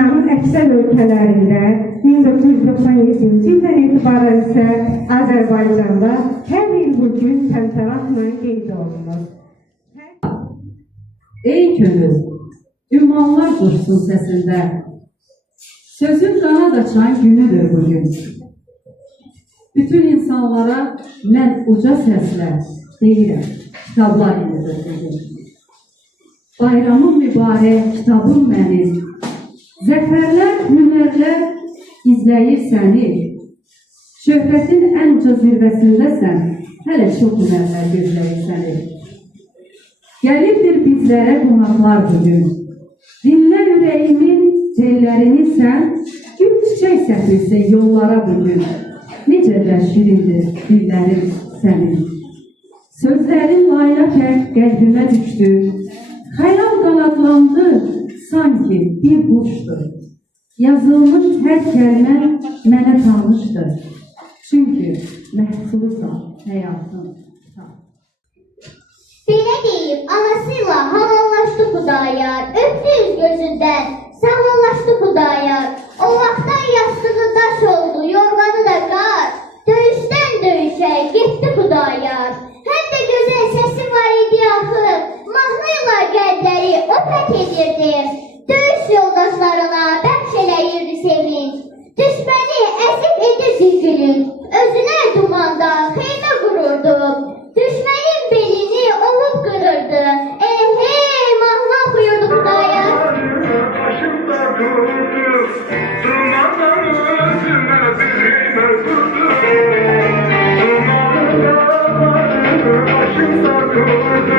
dünyanın əksər ölkələrində 1997-ci ildən etibarən isə Azərbaycanda hər il bu gün təntəratla qeyd olunur. Ey könül, ümmanlar coşsun səsində, sözün qanad açan günüdür bugün. Bütün insanlara mən uca səslə deyirəm, kitablar ilidir bugün. Bayramın mübarək kitabım mənim, zəfərlər, hünərlər izləyir səni. Şöhrətin ən uca zirvəsindəsən, hələ çox hünərlər gözləyir səni. Gəlibdir bizlərə qonaqlar bugün, dinlə ürəyimin tellərini sən, gül çiçək səpilsin yollara bugün. Necə də şirindir dillərin sənin. Sözlərin layla tək qəlbimə düşdü, xəyal qanadlandı, sanki bir quşdur. Yazılmış hər kəlmə mənə tanışdır. Çünki məhsulusan həyatın. Belə deyib, anasıyla halallaşdı Xudayar, öpdü üz gözündən, sağollaşdı Xudayar. O vaxtda yastığı daş oldu, yorganı da qar. Döyüşdən döyüşə getdi Xudayar. Həm də gözəl səsi var idi axı, mahnıyla qəlbləri o fəth edirdi. Döyüş yoldaşlarına bəxş eləyirdi sevinç. Düşməni əzib edirdi gülün, özünə dumanda xeymə qururdu. Düşmənin belini ovub qırırdı. Hey, mahnı oxuyurdu Xudayar. Başımda durdu, dumanın özüne bir xeymə qurdu. Başımda durdu,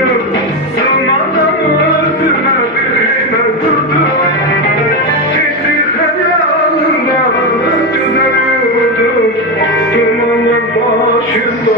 dumanın özüne bir xeymə qurdu. Keçdi xəyalımdan güzəliyordum, dumanın başımda.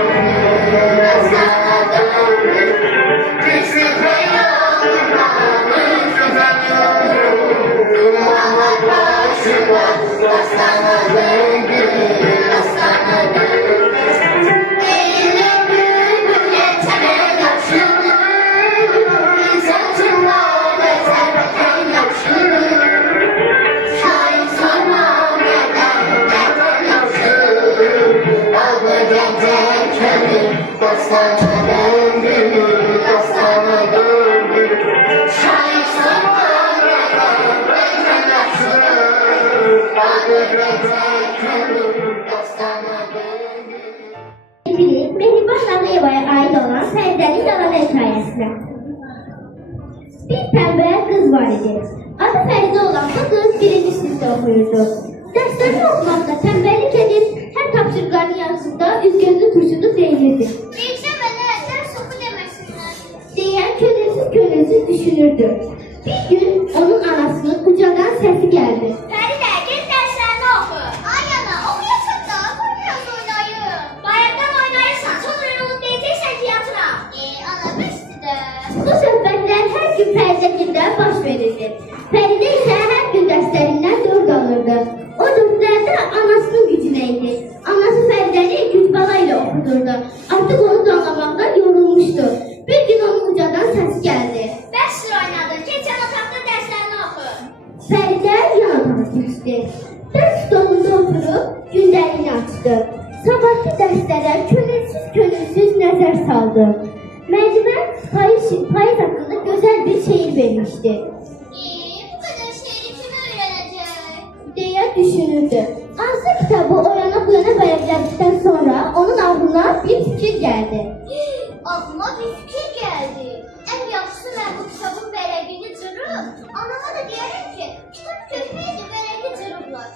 Mehriban Ağayeva'ya ait olan Fəridənin yalan hekayəsinə. Bir tənbəl qız var idi. Adı Fəridə olan bu qız birinci sinifdə oxuyurdu. Dərslərini oxumaqda tənbəllik edir, hər tapşırıqlarını yazdıqda üz-gözü turşudu deyilirdi. Deyəcə mənə dərs oxu deməsinlər, deyən könülsüz düşünürdü. Bir gün onun anasının ucadan səsi gəldi. Fəridə, gel dərslərini oxu. Ay ana, oxuyasın da, qoy biraz oynayın. Bayaqdan oynayırsan, sonra yorulub deyəcəksən ki, yatıram. Ana, bəsdir də. Bu söhbətlər hər gün Fəridəgildə baş verirdi. Fəridə isə hər gün dərslərindən 4 alırdı. O 4-lərdə anasının gücünə idi. Anası Fəridəni güc bala ilə oxudurdu. Artıq onu danlamaqda yorulmuşdu. Bir gün onun ucadan səsi gəldi. Bəsdir oynadın, keçən otaqda dərslərini oxu. Fəridə yan otağa keçdi. Dərs stolunda oturub gündəliyini açdı. Sabahki dərslərə könülsüz nəzər saldı. Müəllimə payız haqqında gözəl bir şeir vermişdi. Bu qədər şeiri kim öyrənəcək? Deyə düşünürdü. Hansı kitabı o yana bu yana vərəqlədikdən sonra onun ağlına bir fikir gəldi. Ağlıma bir fikir gəldi. Ən yaxşısı mən bu kitabın vərəqini cırıb, anama da deyərəm ki, kitab köhnəydi, vərəqi cırıblar.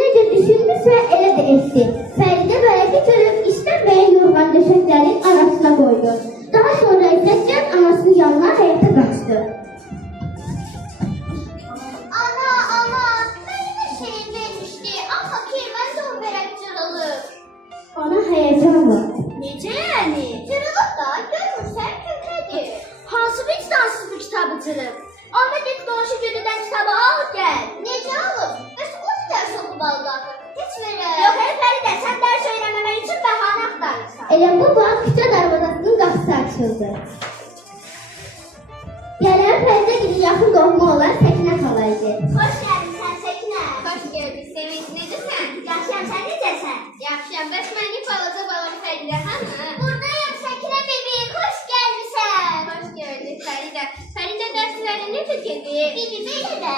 Necə düşünmüşsə elə də etdi. Fəridə vərəqi cırıb istənməyən yorğan döşəklərin arasına qoydu. Daha sonra isə cəld anasının yanına həyətə qaçdı. Ana, mənə də şeir vermişdi, amma ki, mən də o vərəq cırılıb. Ana həyəcanla. Necə yəni? Cırılıb da, görmürsən, köhnədir. Hansı vicdansız bu kitabı cırıb? Onda get qonşu günüdən kitabı al gəl. Necə alıb? Bəs o da dərs oxumalı baxır. Heç verək. Yox, Fəridə, sən dərs öyrənməmək üçün bəhanə axtarırsan. Elə bu vaxt küçə darvazasının qapısı açıldı. Gələn Fəridəgilin yaxın qohumu olan Səkinə xala idi. Xoş gəldin sən Yaxşıyam, sən necəsən? Yaxşıyam, bəs mənim balaca balam Fəridə hanı? Buradayım, Səkinə bebi, xoş gəlmişsən. Xoş gördük Fəridə. Fəridə dərslərin necə gedir? Bibi, belə də.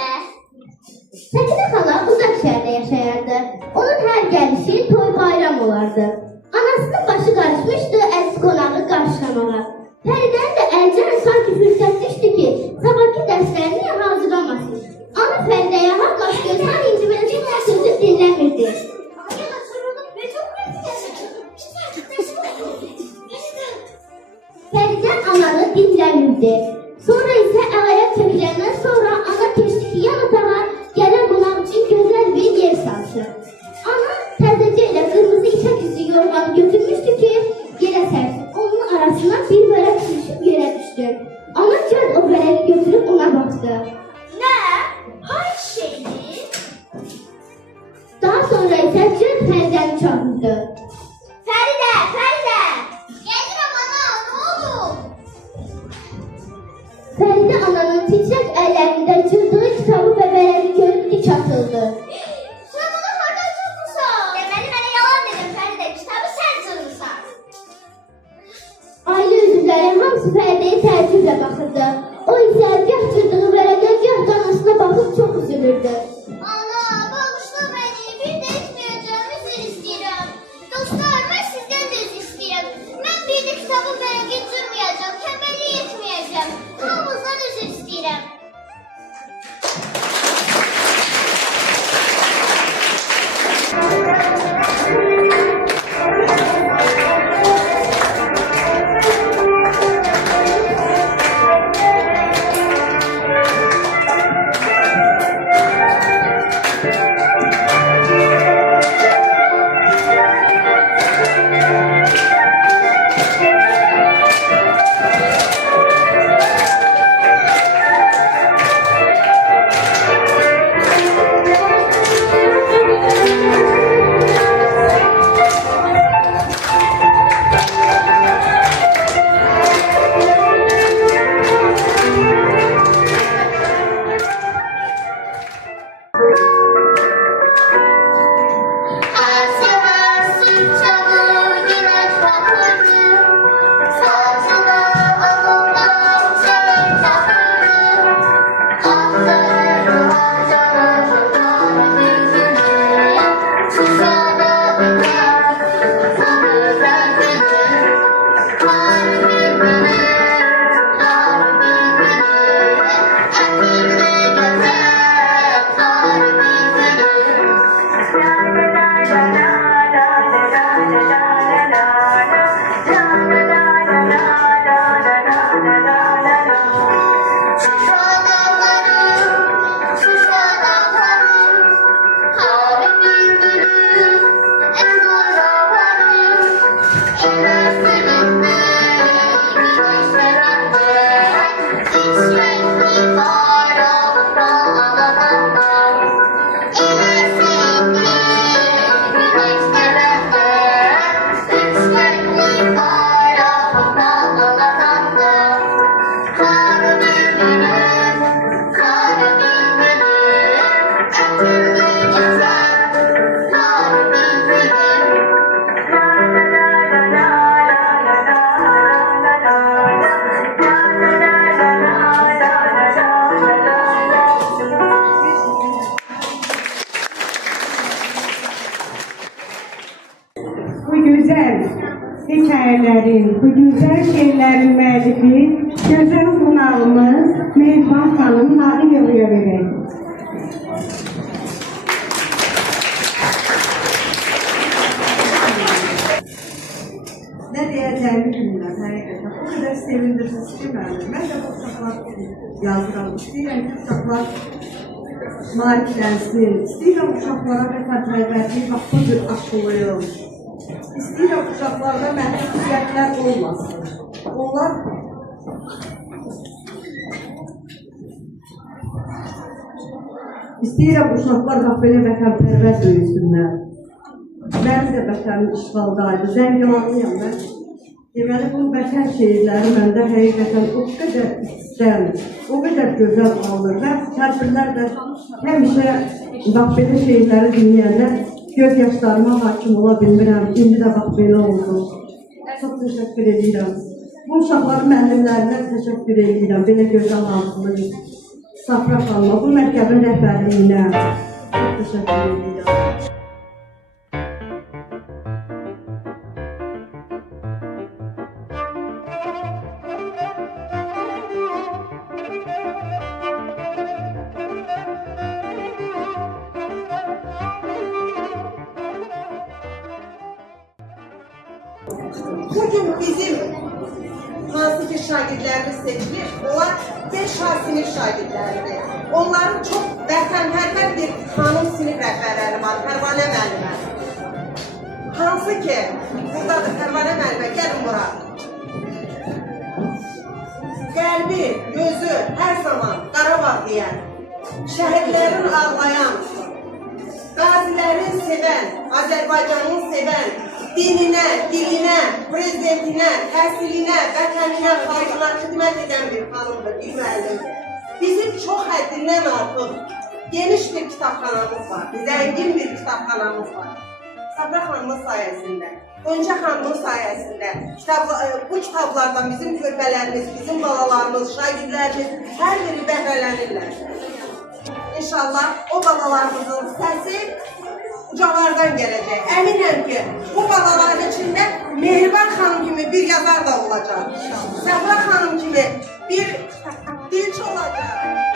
Səkinə xala uzaq şəhərdə yaşayardı. Onun hər gəlişi toy bayram olardı. Anasının başı qarışmışdı əziz qonağı qarşılamağa. Fəridənin də əlcən sanki fürsət düşdü ki, sabahki dərslərini hazırlamasın. Ana Fəridəyə har qaş gözdən inciməcək hər sözü dinləmirdi. Fəridə ananı dinləmirdi. Sonra isə əlayət çəkiləndən sonra ana keçdi ki, yan otağa gələn qonaq üçün gözəl bir yer salsın. Ana təzəcə ilə qırmızı içək üzü yorğanı götürmüşdü ki, yerə sərsin. Onun arasından bir vərək düşüb yerə düşdü. Ana cəld o vərəqi götürüb ona baxdı. Nə? Hay şeydir? Daha sonra isə cəld Fəridəni çağırdı. Fəridə, Fəridə! Gəlirəm ana, nə olub? Fəridə ananın titrək əllərində cırdığı kitabı və vərəqi görüb dik atıldı. Sən bunu harada tutmuşsan? Deməli mənə yalan dedim Fəridə, kitabı sən cırmışsan. Ailə üzvləri hamısı Fəridəyə təəccüblə baxırdı. O isə gah cırdığı vərəqə, gah da anasına baxıb çox üzülürdü. Ana, bağışla məni, bir də etməyəcəm, üzr istəyirəm. Dostlar, mən sizdən də üzr istəyirəm. Mən bir də kitabı vərəqə cırmayacam, kəməllik etməyəcəm. Hamınızdan üzr istəyirəm. hikayələrin, bu güzel şiirlərin müəllifi, gözəl qonağımız Mehriban xanım Nahiyovuya verək. Ne diyeceğimi bilmirəm, həqiqətən. O qədər sevindirsiniz ki, mən də bu uşaqlar yazıram. İstəyirəm ki, uşaqlar maariflənsin. İstəyirəm uşaqlara vətənpərvərlik bax bu cür aşılayım. İstəyirəm uşaqlarda məhdudiyyətlər olmasın. Onlar İstəyirəm uşaqlar bax belə vətənpərvər böyüsünlər. Mənim də vətənim işğaldaydı, Zəngilanlıyam mən. Deməli, bu vətən şeirləri məndə həqiqətən o qədər istəm, o qədər gözəl alır və tədbirlər də həmişə bax belə şeirləri dinləyəndə göz yaşlarıma hakim ola bilmirəm. İndi də bax belə oldu. Çox təşəkkür edirəm. Bu uşaqların müəllimlərinə təşəkkür edirəm. Belə gözəl hazırlayıb. Safra xanıma, bu məktəbin rəhbərliyinə çox təşəkkür edirəm. Bugün bizim hansı ki şagirdlerimiz seçilir, onlar 5A sinif şagirdleridir. Onların çok vətənpərvər bir xanım sinif rəhbərləri var, Pərvanə müəllimə. Hansı ki, buradadır Pərvanə müəllimə, gəlin bura. Qəlbi, gözü hər zaman Qarabağ deyən, şəhidlərin ağlayan, qazilərin sevən, Azərbaycanın sevən, dininə, dilinə, prezidentinə, təhsilinə, vətəninə, xalqına xidmət edən bir xanımdır, bir müəllimdir. Bizim çox həddindən artıq geniş bir kitabxanamız var, zəngin bir kitabxanamız var. Safra xanımın sayəsində, Gonca xanımın sayəsində bu kitablardan bizim körpələrimiz, bizim balalarımız, şagirdlərimiz hər biri bəhrələnirlər. İnşallah o balalarımızın səsi ucalardan gələcək. Əminəm ki, bu balaların içində Mehriban xanım kimi bir yazar da olacaq. Safra xanım kimi bir dilçi olacaq.